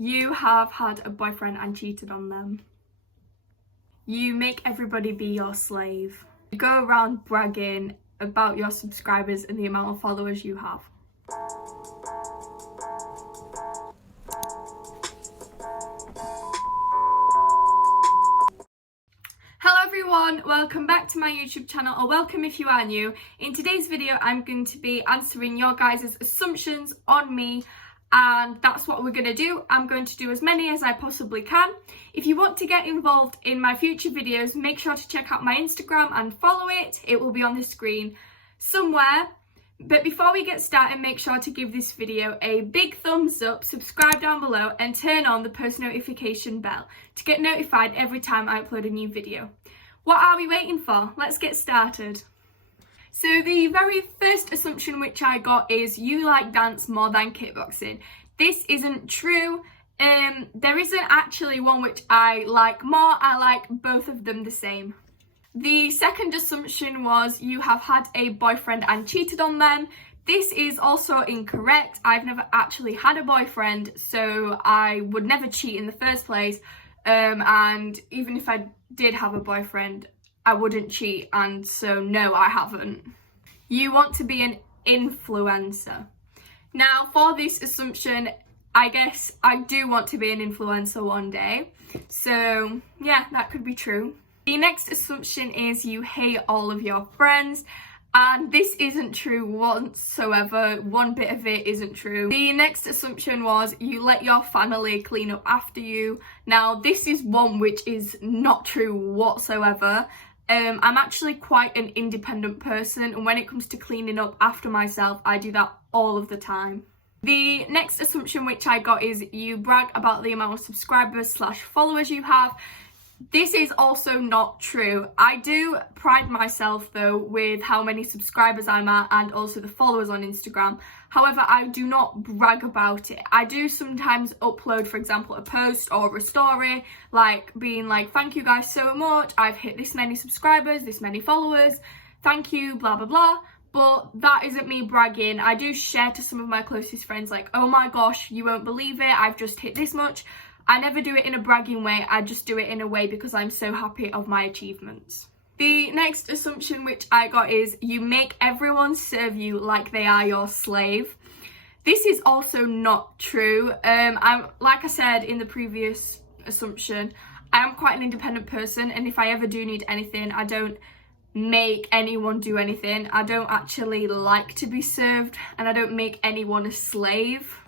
You have had a boyfriend and cheated on them. You make everybody be your slave. You go around bragging about your subscribers and the amount of followers you have. Hello everyone, welcome back to my YouTube channel, or welcome if you are new. In today's video I'm going to be answering your guys' assumptions on me, and that's what we're going to do. I'm going to do as many as I possibly can. If you want to get involved in my future videos, make sure to check out my Instagram and follow it. It will be on the screen somewhere. But before we get started, make sure to give this video a big thumbs up, subscribe down below and turn on the post notification bell to get notified every time I upload a new video. What are we waiting for? Let's get started. So the very first assumption which I got is you like dance more than kickboxing. This isn't true. There isn't actually one which I like more. I like both of them the same. The second assumption was you have had a boyfriend and cheated on them. This is also incorrect. I've never actually had a boyfriend, so I would never cheat in the first place. And even if I did have a boyfriend, I wouldn't cheat, and so no, I haven't. You want to be an influencer. Now, for this assumption, I guess I do want to be an influencer one day. So yeah, that could be true. The next assumption is you hate all of your friends, and this isn't true whatsoever. One bit of it isn't true. The next assumption was you let your family clean up after you. Now, this is one which is not true whatsoever. I'm actually quite an independent person, and when it comes to cleaning up after myself, I do that all of the time. The next assumption which I got is you brag about the amount of subscribers / followers you have. This is also not true. I do pride myself though with how many subscribers I'm at and also the followers on Instagram. However, I do not brag about it. I do sometimes upload, for example, a post or a story, like being like, thank you guys so much, I've hit this many subscribers, this many followers, thank you, blah, blah, blah. But that isn't me bragging. I do share to some of my closest friends like, oh my gosh, you won't believe it, I've just hit this much. I never do it in a bragging way, I just do it in a way because I'm so happy of my achievements. The next assumption which I got is you make everyone serve you like they are your slave. This is also not true. Like I said in the previous assumption, I am quite an independent person, and if I ever do need anything, I don't make anyone do anything. I don't actually like to be served, and I don't make anyone a slave.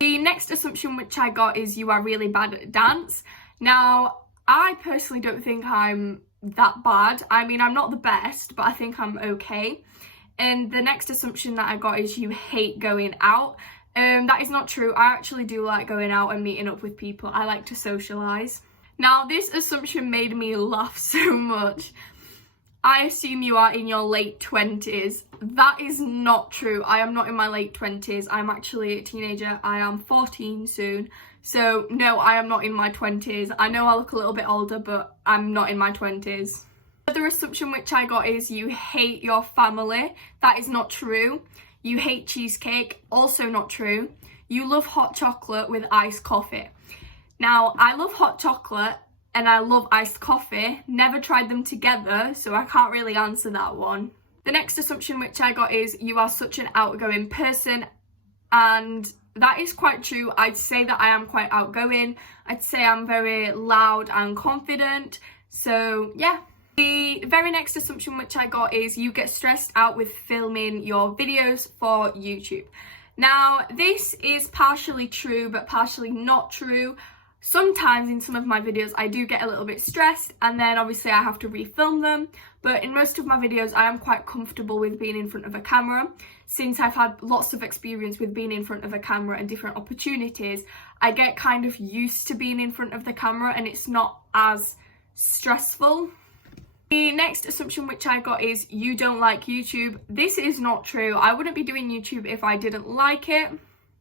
The next assumption which I got is you are really bad at dance. Now, I personally don't think I'm that bad. I mean, I'm not the best, but I think I'm okay. And the next assumption that I got is you hate going out. That is not true. I actually do like going out and meeting up with people. I like to socialise. Now, this assumption made me laugh so much. I assume you are in your late 20s. That is not true. I am not in my late 20s. I'm actually a teenager. I am 14 soon. So no, I am not in my 20s. I know I look a little bit older, but I'm not in my 20s. Another assumption which I got is you hate your family. That is not true. You hate cheesecake. Also not true. You love hot chocolate with iced coffee. Now, I love hot chocolate and I love iced coffee. Never tried them together, so I can't really answer that one. The next assumption which I got is you are such an outgoing person, and that is quite true. I'd say that I am quite outgoing. I'd say I'm very loud and confident. So yeah. The very next assumption which I got is you get stressed out with filming your videos for YouTube. Now, this is partially true, but partially not true. Sometimes in some of my videos I do get a little bit stressed, and then obviously I have to refilm them, but in most of my videos I am quite comfortable with being in front of a camera. Since I've had lots of experience with being in front of a camera and different opportunities, I get kind of used to being in front of the camera and it's not as stressful. The next assumption which I got is you don't like YouTube. This is not true. I wouldn't be doing YouTube if I didn't like it.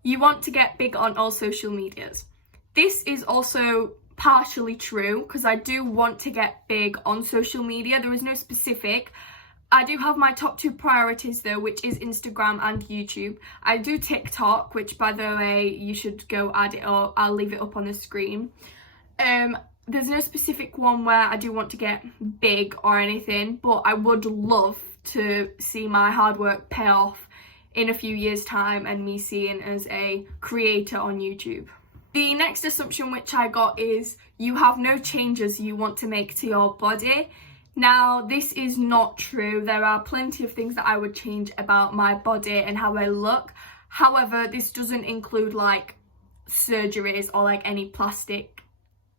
You want to get big on all social medias. This is also partially true because I do want to get big on social media. There is no specific. I do have my top 2 priorities though, which is Instagram and YouTube. I do TikTok, which by the way, you should go add it up. I'll leave it up on the screen. There's no specific one where I do want to get big or anything, but I would love to see my hard work pay off in a few years' time and me seeing as a creator on YouTube. The next assumption which I got is you have no changes you want to make to your body. Now, this is not true. There are plenty of things that I would change about my body and how I look. However, this doesn't include like surgeries or like any plastic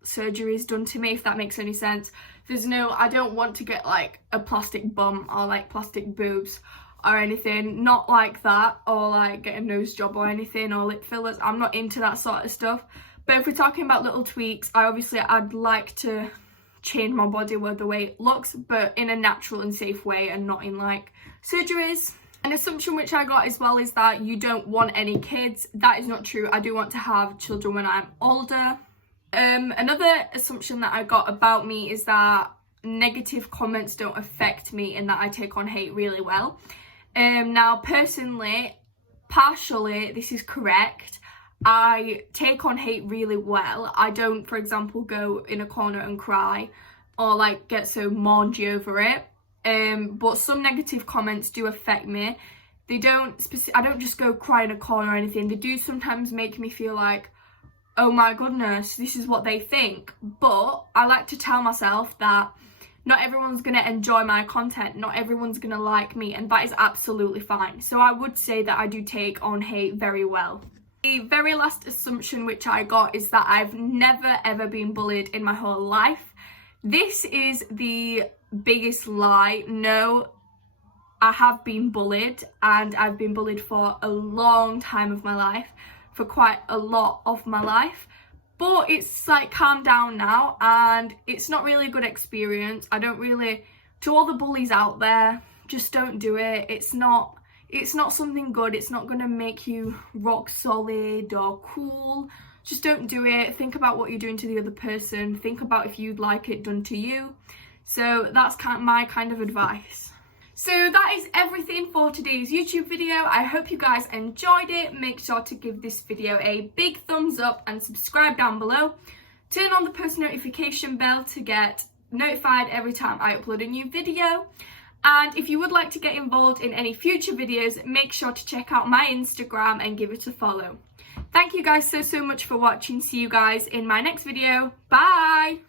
surgeries done to me, if that makes any sense. I don't want to get like a plastic bum or like plastic boobs or anything, not like that, or like get a nose job or anything, or lip fillers. I'm not into that sort of stuff. But if we're talking about little tweaks, I'd like to change my body with the way it looks, but in a natural and safe way and not in like surgeries. An assumption which I got as well is that you don't want any kids. That is not true. I do want to have children when I'm older. Another assumption that I got about me is that negative comments don't affect me and that I take on hate really well. Now, personally, partially, this is correct. I take on hate really well. I don't, for example, go in a corner and cry or like get so maungy over it. But some negative comments do affect me. I don't just go cry in a corner or anything. They do sometimes make me feel like, oh my goodness, this is what they think. But I like to tell myself that not everyone's going to enjoy my content, not everyone's going to like me, and that is absolutely fine. So I would say that I do take on hate very well. The very last assumption which I got is that I've never ever been bullied in my whole life. This is the biggest lie. No, I have been bullied, and I've been bullied for a long time of my life, for quite a lot of my life. But it's like calmed down now, and it's not really a good experience. To all the bullies out there, just don't do it. It's not something good. It's not going to make you rock solid or cool. Just don't do it. Think about what you're doing to the other person. Think about if you'd like it done to you. So that's my kind of advice. So that is everything for today's YouTube video. I hope you guys enjoyed it. Make sure to give this video a big thumbs up and subscribe down below. Turn on the post notification bell to get notified every time I upload a new video. And if you would like to get involved in any future videos, make sure to check out my Instagram and give it a follow. Thank you guys so much for watching. See you guys in my next video. Bye!